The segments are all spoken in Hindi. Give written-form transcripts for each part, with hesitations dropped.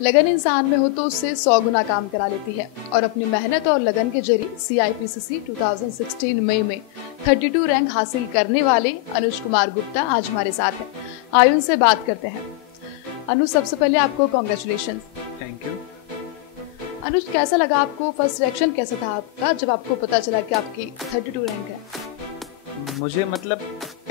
लगन इंसान में हो तो उससे 100 गुना काम करा लेती है और अपनी मेहनत और लगन के जरिए CIPCC 2016 मई में 32 रैंक हासिल करने वाले अनुज कुमार गुप्ता आज हमारे साथ हैं। आइए उनसे बात करते हैं। अनुज, सबसे पहले आपको कॉन्ग्रेचुलेशन। Thank you. अनुज, कैसा लगा आपको? फर्स्ट सिलेक्शन कैसा था आपका जब आपको पता चला कि आपकी 32 रैंक है? मुझे मतलब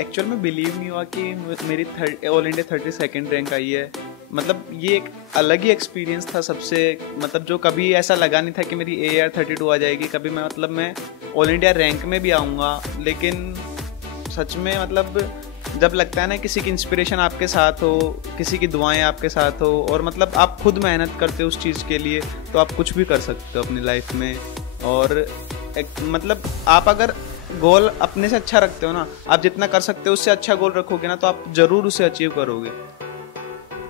एक्चुअल में बिलीव नहीं हुआ कि मेरी ऑल इंडिया 32nd रैंक आई है। मतलब ये एक अलग ही एक्सपीरियंस था सबसे, मतलब जो कभी ऐसा लगा नहीं था कि मेरी AAR 32 आ जाएगी, कभी मैं ऑल इंडिया रैंक में भी आऊँगा। लेकिन सच में मतलब जब लगता है ना किसी की इंस्पिरेशन आपके साथ हो, किसी की दुआएं आपके साथ हो और मतलब आप खुद मेहनत करते हो उस चीज़ के लिए, तो आप कुछ भी कर सकते हो अपनी लाइफ में। और मतलब आप अगर गोल अपने से अच्छा रखते हो ना, आप जितना कर सकते हो उससे अच्छा गोल रखोगे ना, तो आप ज़रूर उसे अचीव करोगे।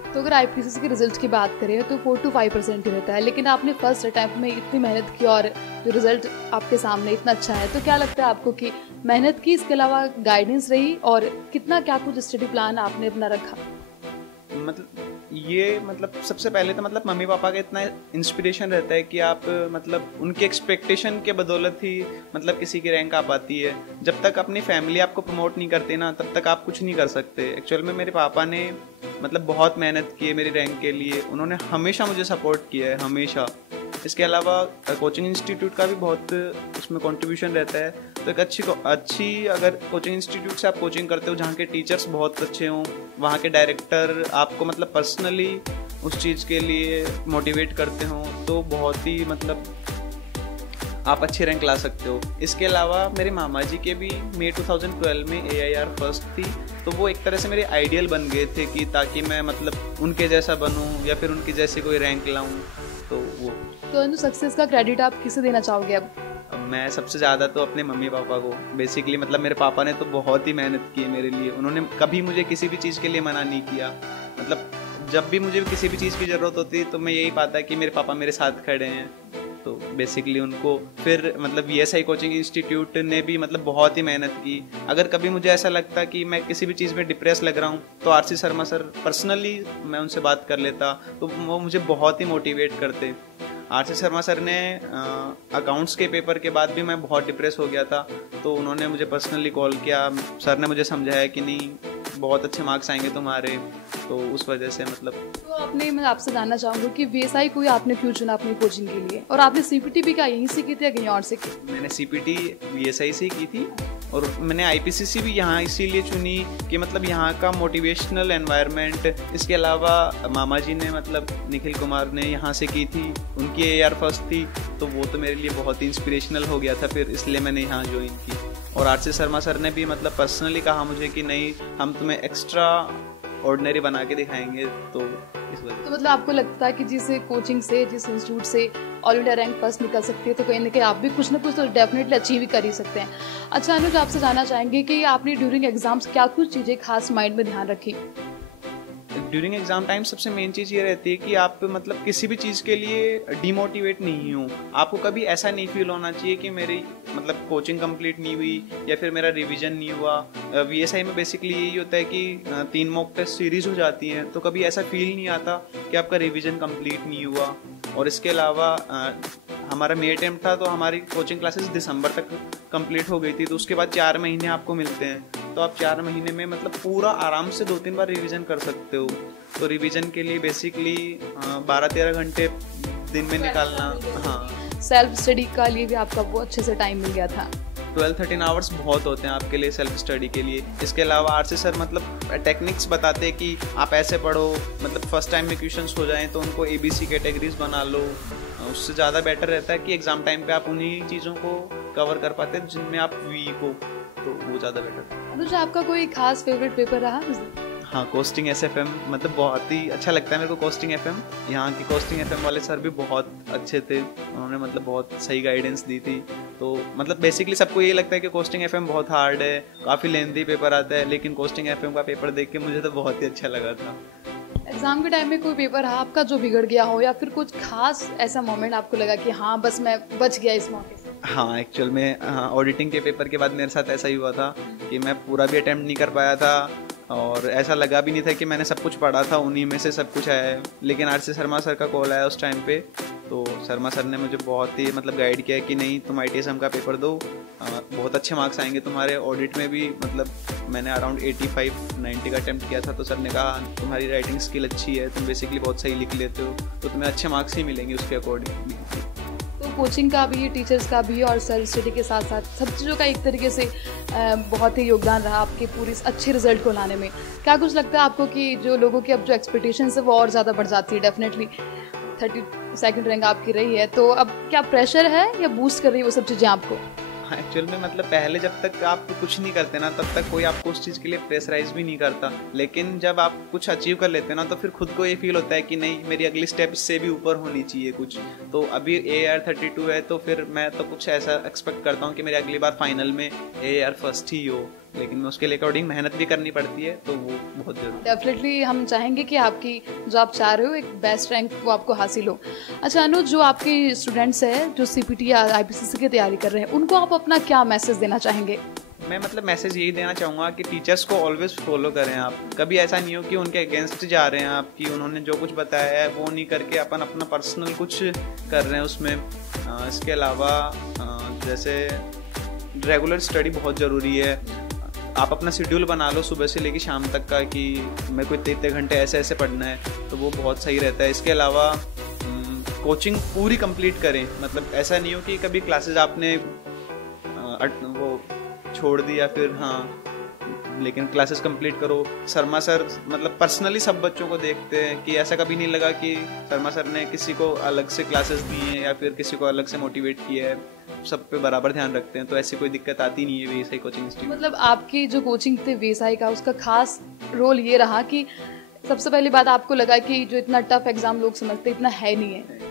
तो अगर IPCC के रिजल्ट की बात करें तो 4 to 5% ही रहता है, लेकिन आपने फर्स्ट अटैम्प्ट में इतनी मेहनत की और जो रिजल्ट आपके सामने इतना अच्छा है, तो क्या लगता है आपको कि मेहनत की, इसके अलावा गाइडेंस रही और कितना क्या कुछ स्टडी प्लान आपने अपना रखा? मतलब सबसे पहले तो मतलब मम्मी पापा का इतना इंस्पिरेशन रहता है कि आप मतलब उनके एक्सपेक्टेशन के बदौलत ही मतलब किसी की रैंक आ पाती है। जब तक अपनी फैमिली आपको प्रमोट नहीं करते ना, तब तक आप कुछ नहीं कर सकते। एक्चुअल में मेरे पापा ने मतलब बहुत मेहनत की है मेरी रैंक के लिए, उन्होंने हमेशा मुझे सपोर्ट किया है, हमेशा। इसके अलावा कोचिंग इंस्टीट्यूट का भी बहुत उसमें कंट्रीब्यूशन रहता है। तो एक अच्छी अगर कोचिंग इंस्टीट्यूट से आप कोचिंग करते हो जहाँ के टीचर्स बहुत अच्छे हों, वहाँ के डायरेक्टर आपको मतलब पर्सनली उस चीज़ के लिए मोटिवेट करते हों, तो बहुत ही मतलब आप अच्छी रैंक ला सकते हो। इसके अलावा मेरे मामा जी के भी मई 2012 में AIR फर्स्ट थी, तो वो एक तरह से मेरे आइडियल बन गए थे कि ताकि मैं मतलब उनके जैसा बनूं या फिर उनकी जैसी कोई रैंक लाऊं। तो वो तो सक्सेस का क्रेडिट आप किसे देना चाहोगे? अब मैं सबसे ज़्यादा तो अपने मम्मी पापा को बेसिकली, मतलब मेरे पापा ने तो बहुत ही मेहनत की है मेरे लिए। उन्होंने कभी मुझे किसी भी चीज़ के लिए मना नहीं किया। मतलब जब भी मुझे किसी भी चीज़ की ज़रूरत होती तो मैं यही पाता कि मेरे पापा मेरे साथ खड़े हैं। तो बेसिकली उनको फिर मतलब VSI कोचिंग इंस्टीट्यूट ने भी मतलब बहुत ही मेहनत की। अगर कभी मुझे ऐसा लगता कि मैं किसी भी चीज़ में डिप्रेस लग रहा हूँ तो RC शर्मा सर पर्सनली मैं उनसे बात कर लेता, तो वो मुझे बहुत ही मोटिवेट करते। RC शर्मा सर ने अकाउंट्स के पेपर के बाद भी मैं बहुत डिप्रेस हो गया था, तो उन्होंने मुझे पर्सनली कॉल किया। सर ने मुझे समझाया कि नहीं, बहुत अच्छे मार्क्स आएंगे तुम्हारे, तो उस वजह से मतलब। तो मैं आपसे जानना चाहूँगी कि VSI को आपने क्यों चुना अपनी कोचिंग के लिए, और आपने CPT भी क्या यहीं से की थी या कहीं और से की? मैंने CPT VSI से की थी और मैंने IPCC भी यहाँ इसीलिए चुनी कि मतलब यहाँ का मोटिवेशनल एनवायरनमेंट। इसके अलावा मामा जी ने मतलब निखिल कुमार ने यहाँ से की थी, उनकी AAR फर्स्ट थी, तो वो तो मेरे लिए बहुत ही इंस्पिरेशनल हो गया था फिर, इसलिए मैंने यहाँ ज्वाइन की। और RC शर्मा सर ने भी मतलब पर्सनली कहा मुझे कि नहीं, हम तुम्हें एक्स्ट्रा ऑर्डिनरी बना के दिखाएंगे, तो इस वजह। तो मतलब आपको लगता है कि जिस कोचिंग से, जिस इंस्टीट्यूट से ऑल इंडिया रैंक फर्स्ट निकल सकती है, तो कहीं ना कहीं आप भी कुछ ना कुछ तो डेफिनेटली अचीव ही कर ही सकते हैं। अच्छा अनुज, आपसे जानना चाहेंगे कि आपने ड्यूरिंग एग्जाम्स क्या कुछ चीज़ें खास माइंड में ध्यान रखी? ड्यूरिंग एग्जाम टाइम सबसे मेन चीज़ ये रहती है कि आप मतलब किसी भी चीज़ के लिए डिमोटिवेट नहीं हो। आपको कभी ऐसा नहीं फील होना चाहिए कि मेरी मतलब कोचिंग कंप्लीट नहीं हुई या फिर मेरा रिवीजन नहीं हुआ। VSI में बेसिकली यही होता है कि 3 मॉक टेस्ट सीरीज हो जाती हैं, तो कभी ऐसा फील नहीं आता कि आपका रिवीजन कंप्लीट नहीं हुआ। और इसके अलावा हमारा मई अटेम्प्ट था, तो हमारी कोचिंग क्लासेस दिसंबर तक कंप्लीट हो गई थी, तो उसके बाद 4 महीने आपको मिलते हैं, तो आप 4 महीने में मतलब पूरा आराम से 2-3 बार रिवीजन कर सकते हो। तो रिवीजन के लिए बेसिकली 12-13 घंटे दिन में निकालना। हाँ, सेल्फ स्टडी का लिए भी आपका बहुत अच्छे से टाइम मिल गया था। 12-13 आवर्स बहुत होते हैं आपके लिए सेल्फ स्टडी के लिए। इसके अलावा RC सर मतलब टेक्निक्स बताते हैं कि आप ऐसे पढ़ो, मतलब फर्स्ट टाइम में क्वेश्चंस हो जाएं तो उनको ABC कैटेगरीज बना लो। उससे ज़्यादा बेटर रहता है कि एग्ज़ाम टाइम पे आप उन्हीं चीज़ों को कवर कर पाते हैं जिनमें आप वीक हो, तो वो ज़्यादा बेटर। अनुज, आपका कोई खास फेवरेट पेपर रहा? हाँ, कोस्टिंग SFM मतलब बहुत ही अच्छा लगता है मेरे को कोस्टिंग FM। यहाँ की कोस्टिंग FM वाले सर भी बहुत अच्छे थे, उन्होंने मतलब बहुत सही गाइडेंस दी थी। तो मतलब बेसिकली सबको ये लगता है कि कोस्टिंग FM बहुत हार्ड है, काफ़ी लेंथी पेपर आता है, लेकिन कोस्टिंग FM का पेपर देख के मुझे तो बहुत ही अच्छा लगा था। एग्जाम के टाइम में कोई पेपर है आपका जो बिगड़ गया हो, या फिर कुछ खास ऐसा मोमेंट आपको लगा कि हाँ बस मैं बच गया इस मौके से? हाँ, एक्चुअल में ऑडिटिंग के पेपर के बाद मेरे साथ ऐसा ही हुआ था कि मैं पूरा भी अटेम्प्ट नहीं कर पाया था। और ऐसा लगा भी नहीं था कि मैंने सब कुछ पढ़ा था, उन्हीं में से सब कुछ आया है। लेकिन आर सी शर्मा सर का कॉल आया उस टाइम पे, तो शर्मा सर ने मुझे बहुत ही मतलब गाइड किया कि नहीं तुम ITSM का पेपर दो, बहुत अच्छे मार्क्स आएंगे तुम्हारे। ऑडिट में भी मतलब मैंने अराउंड 85-90 का अटैम्प्ट किया था, तो सर ने कहा तुम्हारी राइटिंग स्किल अच्छी है, तुम बेसिकली बहुत सही लिख लेते हो, तो तुम्हें अच्छे मार्क्स ही मिलेंगे उसके अकॉर्डिंग। तो कोचिंग का भी, टीचर्स का भी और सेल्फ स्टडी के साथ साथ सब चीज़ों का एक तरीके से बहुत ही योगदान रहा आपके पूरी अच्छे रिजल्ट को लाने में। क्या कुछ लगता है आपको कि जो लोगों की अब जो एक्सपेक्टेशंस है वो और ज़्यादा बढ़ जाती है? डेफिनेटली 32nd रैंक आपकी रही है, तो अब क्या प्रेशर है या बूस्ट कर रही है वो सब चीज़ें आपको? हाँ, एक्चुअल में मतलब पहले जब तक आप कुछ नहीं करते ना, तब तक कोई आपको उस चीज़ के लिए प्रेशराइज भी नहीं करता। लेकिन जब आप कुछ अचीव कर लेते हैं ना, तो फिर खुद को ये फील होता है कि नहीं मेरी अगली स्टेप से भी ऊपर होनी चाहिए कुछ। तो अभी AAR 32 है, तो फिर मैं तो कुछ ऐसा एक्सपेक्ट करता हूँ कि मेरी अगली बार फाइनल में AAR फर्स्ट ही हो, लेकिन उसके लिए अकॉर्डिंग मेहनत भी करनी पड़ती है, तो वो बहुत जरूरी। डेफिनेटली हम चाहेंगे कि आपकी जो आप चाह रहे हो एक बेस्ट रैंक वो आपको हासिल हो। अच्छा अनुज, जो आपके स्टूडेंट्स हैं जो CPT या IPCC की तैयारी कर रहे हैं, उनको आप अपना क्या मैसेज देना चाहेंगे? मैं मतलब मैसेज यही देना चाहूँगा कि टीचर्स को ऑलवेज फॉलो करें आप। कभी ऐसा नहीं हो कि उनके अगेंस्ट जा रहे हैं आप, कि उन्होंने जो कुछ बताया है वो नहीं करके अपन अपना पर्सनल कुछ कर रहे हैं उसमें। इसके अलावा जैसे रेगुलर स्टडी बहुत ज़रूरी है। आप अपना शेड्यूल बना लो सुबह से लेकर शाम तक का, कि मेरे को इतने घंटे ऐसे ऐसे पढ़ना है, तो वो बहुत सही रहता है। इसके अलावा कोचिंग पूरी कंप्लीट करें, मतलब ऐसा नहीं हो कि कभी क्लासेस आपने वो छोड़ दी या फिर लेकिन क्लासेस कंप्लीट करो। शर्मा सर मतलब पर्सनली सब बच्चों को देखते हैं, कि ऐसा कभी नहीं लगा कि शर्मा सर ने किसी को अलग से क्लासेस दी हैं या फिर किसी को अलग से मोटिवेट किया है। सब पे बराबर ध्यान रखते हैं, तो ऐसी कोई दिक्कत आती नहीं है वेसाई कोचिंग इंस्टीट्यूट। मतलब आपकी जो कोचिंग थी वेसाई का, उसका खास रोल ये रहा कि सबसे पहली बात आपको लगा कि जो इतना टफ एग्जाम लोग समझते इतना है नहीं है।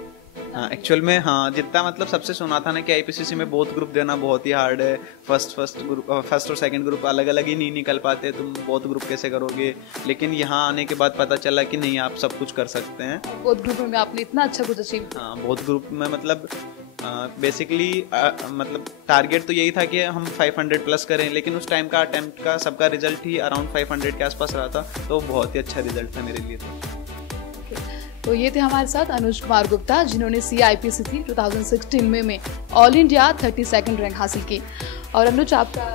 हाँ, एक्चुअल में जितना मतलब सबसे सुना था ना कि IPCC में बोथ ग्रुप देना बहुत ही हार्ड है, फर्स्ट और सेकंड ग्रुप अलग अलग ही नहीं निकल पाते, तुम बोथ ग्रुप कैसे करोगे। लेकिन यहाँ आने के बाद पता चला कि नहीं, आप सब कुछ कर सकते हैं। बोथ ग्रुप में आपने इतना अच्छा कुछ अचीव। हाँ, बोथ ग्रुप में मतलब बेसिकली मतलब टारगेट तो यही था कि हम 500 प्लस करें, लेकिन उस टाइम का अटेम्प्ट का सबका रिजल्ट ही अराउंड 500 के आसपास रहा था, तो बहुत ही अच्छा रिजल्ट था मेरे लिए। तो ये थे हमारे साथ अनुज कुमार गुप्ता, जिन्होंने CIPCC 2016 में ऑल इंडिया 32nd रैंक हासिल की। और अनुज, आपका